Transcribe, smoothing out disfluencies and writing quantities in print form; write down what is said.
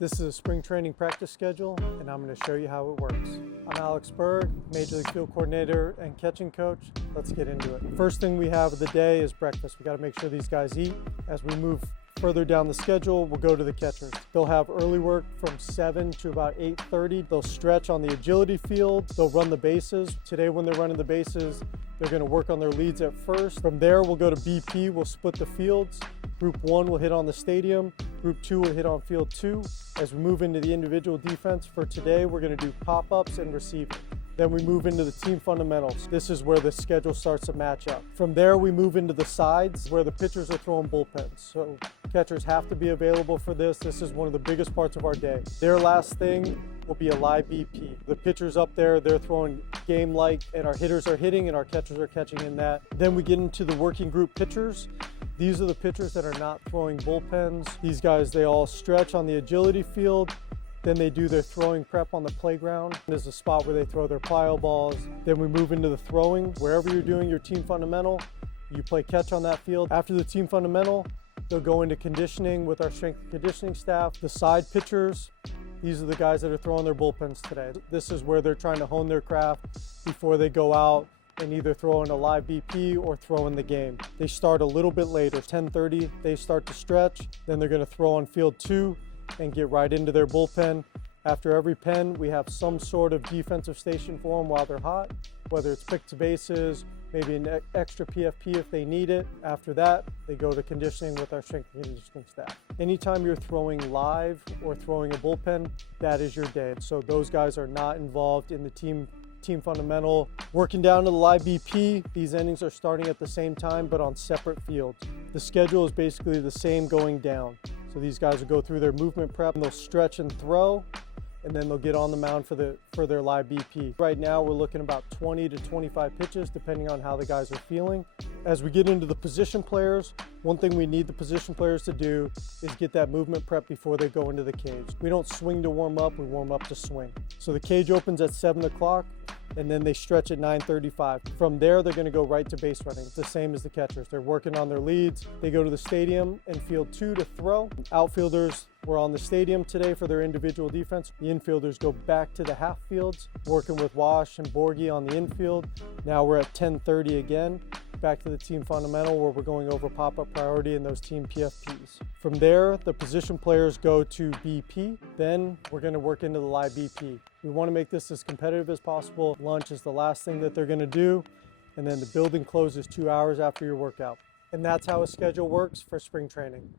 This is a spring training practice schedule, and I'm going to show you how it works. I'm Alex Berg, Major League Field Coordinator and catching coach. Let's get into it. First thing we have of the day is breakfast. We got to make sure these guys eat. As we move further down the schedule, we'll go to the catchers. They'll have early work from 7 to about 8:30. They'll stretch on the agility field. They'll run the bases. Today when they're running the bases, they're going to work on their leads at first. From there, we'll go to BP. We'll split the fields. Group 1 will hit on the stadium. Group 2 will hit on field 2. As we move into the individual defense for today, we're going to do pop-ups and receiving. Then we move into the team fundamentals. This is where the schedule starts to match up. From there, we move into the sides where the pitchers are throwing bullpens. So catchers have to be available for this. This is one of the biggest parts of our day. Their last thing will be a live BP. The pitchers up there, they're throwing game-like, and our hitters are hitting and our catchers are catching in that. Then we get into the working group pitchers. These are the pitchers that are not throwing bullpens. These guys, they all stretch on the agility field. Then they do their throwing prep on the playground. There's a spot where they throw their plyo balls. Then we move into the throwing. Wherever you're doing your team fundamental, you play catch on that field. After the team fundamental, they'll go into conditioning with our strength and conditioning staff. The side pitchers, these are the guys that are throwing their bullpens today. This is where they're trying to hone their craft before they go out and either throw in a live BP or throw in the game. They start a little bit later, 10:30, they start to stretch. Then they're gonna throw on field 2 and get right into their bullpen. After every pen, we have some sort of defensive station for them while they're hot, whether it's pick to bases, maybe an extra PFP if they need it. After that, they go to conditioning with our strength and conditioning staff. Anytime you're throwing live or throwing a bullpen, that is your day. So those guys are not involved in the team fundamental. Working down to the live BP, these innings are starting at the same time, but on separate fields. The schedule is basically the same going down. So these guys will go through their movement prep and they'll stretch and throw, and then they'll get on the mound for their live BP. Right now, we're looking about 20 to 25 pitches, depending on how the guys are feeling. As we get into the position players, one thing we need the position players to do is get that movement prep before they go into the cage. We don't swing to warm up, we warm up to swing. So the cage opens at 7 o'clock, and then they stretch at 9:35. From there, they're gonna go right to base running. It's the same as the catchers. They're working on their leads. They go to the stadium and field 2 to throw. Outfielders were on the stadium today for their individual defense. The infielders go back to the half fields, working with Wash and Borgie on the infield. Now we're at 10:30 again. Back to the team fundamental where we're going over pop-up priority and those team PFPs. From there, the position players go to BP. Then we're gonna work into the live BP. We wanna make this as competitive as possible. Lunch is the last thing that they're gonna do. And then the building closes 2 hours after your workout. And that's how a schedule works for spring training.